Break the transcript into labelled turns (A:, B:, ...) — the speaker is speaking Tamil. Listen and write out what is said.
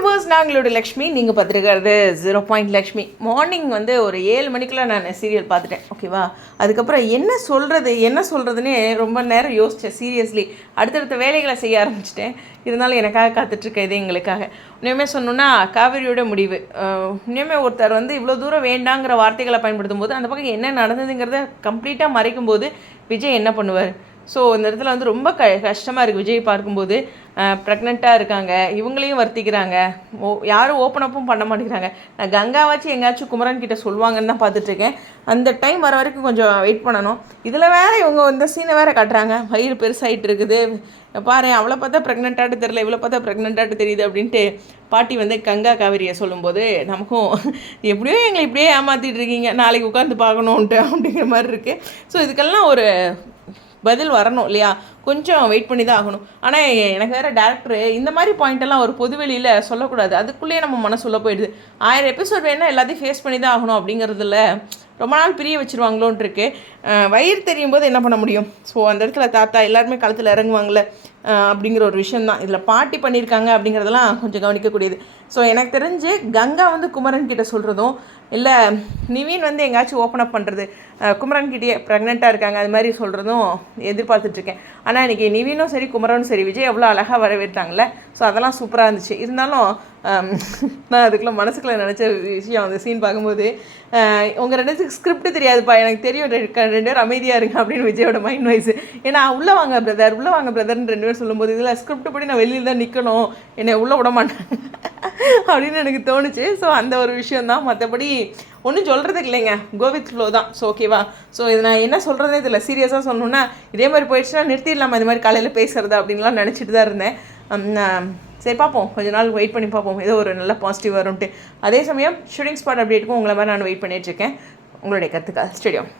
A: வியூவர்ஸ் நாங்களோட லக்ஷ்மி நீங்கள் பார்த்துருக்கிறது ஜீரோ பாயிண்ட் லக்ஷ்மி. மார்னிங் வந்து ஒரு ஏழு மணிக்கெலாம் நான் சீரியல் பார்த்துட்டேன் ஓகேவா அதுக்கப்புறம் என்ன சொல்கிறது என்ன சொல்கிறதுனே ரொம்ப நேரம் யோசித்தேன் சீரியஸ்லி அடுத்தடுத்த வேலைகளை செய்ய ஆரம்பிச்சிட்டேன். இருந்தாலும் எனக்காக காத்துட்ருக்க இது எங்களுக்காக. இன்னுமே சொன்னோன்னா காவிரியோட முடிவு. இன்னுமே ஒருத்தர் வந்து இவ்வளோ தூரம் வேண்டாங்கிற வார்த்தைகளை பயன்படுத்தும் போது அந்த பக்கம் என்ன நடந்ததுங்கிறத கம்ப்ளீட்டாக மறைக்கும் போது விஜய் என்ன பண்ணுவார்? ஸோ இந்த இடத்துல வந்து ரொம்ப க கஷ்டமாக இருக்குது விஜய் பார்க்கும்போது ப்ரெக்னெண்ட்டாக இருக்காங்க. இவங்களையும் வர்த்திக்கிறாங்க. ஓ யாரும் ஓப்பன் அப்பும் பண்ண மாட்டேங்கிறாங்க. நான் கங்காவாச்சும் எங்கேயாச்சும் குமரன் கிட்டே சொல்லுவாங்கன்னு தான் பார்த்துட்ருக்கேன். அந்த டைம் வர வரைக்கும் கொஞ்சம் வெயிட் பண்ணணும். இதில் வேற இவங்க இந்த சீனை வேறு காட்டுறாங்க. வயிறு பெருசாகிட்டு இருக்குது. பாரு அவளை பார்த்தா ப்ரெக்னெண்ட்டாட்டு தெரில இவ்வளோ பார்த்தா ப்ரெக்னெண்ட்டாட்டு தெரியுது அப்படின்ட்டு பாட்டி வந்து கங்கா காவிரியை சொல்லும்போது நமக்கும் எப்படியோ எங்களை இப்படியே ஏமாற்றிட்டு இருக்கீங்க. நாளைக்கு உட்காந்து பார்க்கணுன்ட்டு அப்படிங்கிற மாதிரி இருக்குது ஸோ இதுக்கெல்லாம் ஒரு பதில் வரணும் இல்லையா? கொஞ்சம் வெயிட் பண்ணி தான் ஆகணும். ஆனால் எனக்கு வேறு டேரக்டர் இந்த மாதிரி பாயிண்டெல்லாம் ஒரு பொதுவெளியில் சொல்லக்கூடாது. அதுக்குள்ளேயே நம்ம மனசுள்ள போயிடுது. ஆயிரம் எபிசோட் வேணால் எல்லாத்தையும் ஃபேஸ் பண்ணி தான் ஆகணும் அப்படிங்கிறதுல ரொம்ப நாள் பிரிய வச்சுருவாங்களோன்ட்டு இருக்கு. வயிறு தெரியும் போது என்ன பண்ண முடியும்? ஸோ அந்த இடத்துல தாத்தா எல்லாருமே களத்தில் இறங்குவாங்களே அப்படிங்கிற ஒரு விஷயந்தான் இதில் பாட்டி பண்ணியிருக்காங்க அப்படிங்கிறதெல்லாம் கொஞ்சம் கவனிக்கக்கூடியது. ஸோ எனக்கு தெரிஞ்சு கங்கா வந்து குமரன் கிட்ட சொல்கிறதும் இல்லை நிவீன் வந்து எங்கேயாச்சும் ஓப்பன் அப் பண்ணுறது குமரன் கிட்டேயே ப்ரெக்னெண்ட்டாக இருக்காங்க அது மாதிரி சொல்கிறதும் எதிர்பார்த்துட்ருக்கேன் ஆனால் இன்றைக்கி நிவினும் சரி குமரனும் சரி விஜய் எவ்வளோ அழகாக வரவேற்றாங்களே ஸோ அதெல்லாம் சூப்பராக இருந்துச்சு. இருந்தாலும் நான் அதுக்குள்ளே மனசுக்குள்ள நினச்ச விஷயம் அந்த சீன் பார்க்கும்போது உங்கள் ரெண்டு ஸ்கிரிப்ட் தெரியாதுப்பா. எனக்கு தெரியும் ரெண்டு க- பேரும் அமைதியாக இருங்க அப்படின்னு விஜயோட மைண்ட் வாய்ஸ் ஏன்னா உள்ளே வாங்க பிரதர் உள்ளே வாங்க பிரதர்னு ரெண்டு பேரும் சொல்லும்போது இதில் ஸ்கிரிப்ட் படி நான் வெளியில் தான் நிற்கணும் என்னை உள்ளே விட மாட்டேன் அப்படின்னு எனக்கு தோணுச்சு. ஸோ அந்த ஒரு விஷயந்தான் மற்றபடி ஒன்றும் சொல்கிறதுக்கு இல்லைங்க. கோவித் ஃப்ளோ தான். ஸோ ஓகேவா ஸோ இது நான் என்ன சொல்கிறதே இதில் சீரியஸாக சொல்லணுன்னா இதே மாதிரி போயிடுச்சுன்னா நிறுத்திடலாமா. இது மாதிரி காலையில் பேசுகிறது அப்படின்லாம் நினச்சிட்டு தான் இருந்தேன். சரி பார்ப்போம். கொஞ்ச நாள் வெயிட் பண்ணி பார்ப்போம். ஏதோ ஒரு நல்ல பாசிட்டிவ் வரும்ன்ட்டு. அதே சமயம் ஷூட்டிங் ஸ்பாட் அப்டேட்டுக்கும் உங்களை மாதிரி நான் வெயிட் பண்ணிகிட்ருக்கேன் இருக்கேன். உங்களுடைய கருத்துக்கா ஸ்டேடியம்